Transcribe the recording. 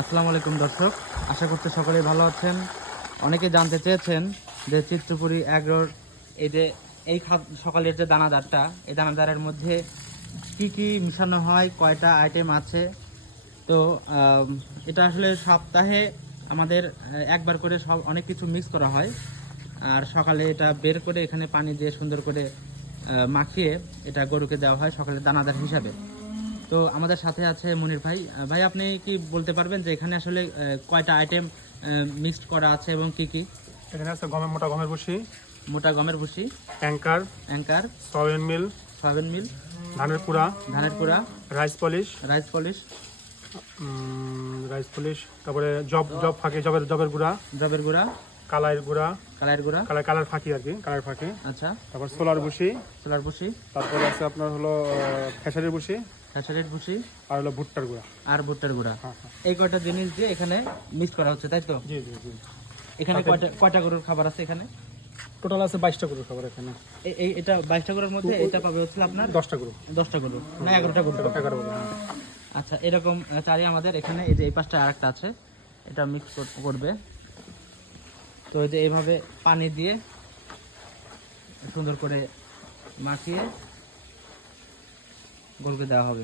আসসালামু আলাইকুম দর্শক। আশা করতে সকলেই ভালো আছেন। অনেকে জানতে চেয়েছেন যে চিত্রপুরী অ্যাগ্রোর এই যে এই সকালের যে দানাদারটা, এই দানাদারের মধ্যে কি কি মিশানো হয়, কয়টা আইটেম আছে? তো এটা আসলে সপ্তাহে আমাদের একবার করে সব, অনেক কিছু মিক্স করা হয়। আর সকালে এটা বের করে এখানে পানি দিয়ে সুন্দর করে মাখিয়ে এটা গরুকে দেওয়া হয় সকালে দানাদার হিসাবে। তো আমাদের সাথে আছে মনির ভাই। ভাই আপনি কি বলতে পারবেন যে এখানে আসলে কয়টা আইটেম মিক্সড করা আছে এবং কি কি? এখানে আছে গমের মোটা গমের ভুসি মোটা গমের ভুসি anchor anchor soybean meal soybean meal ধানের কুড়া ধানের কুড়া rice polish rice polish rice polish তারপরে জব জব ফাঁকে জবের জবের গুঁড়া জবের গুঁড়া কালাইয়ের গুঁড়া কালাইয়ের গুঁড়া? কালার কালার ফাঁকি আর কি কালার ফাঁকি। আচ্ছা। তারপর সোলার ভুসি সোলার ভুসি তারপরে আছে আপনার হলো খেসারির ভুসি স্যাচারেট ভুসি আর হলো ভুট্টার গুঁড়া। আর ভুট্টার গুঁড়া। হ্যাঁ হ্যাঁ। এই কয়টা জিনিস দিয়ে এখানে মিক্স করা হচ্ছে তাই তো? জি জি জি। এখানে কয়টা কয়টা গরুর খাবার আছে এখানে? টোটাল আছে বাইশটা গরু খাবার এখানে। এই এটা বাইশটা গরুর মধ্যে এটা পাবে হচ্ছে আপনার? দশটা গরু। দশটা গরু। না এগারোটা গরু। এগারো গরু হ্যাঁ। আচ্ছা এরকম চারি আমাদের এখানে এই যে এই পাশটা আরেকটা আছে। এটা মিক্স করবে। তো এই যে এইভাবে পানি দিয়ে সুন্দর করে মাখিয়ে গরুকে দেওয়া হবে।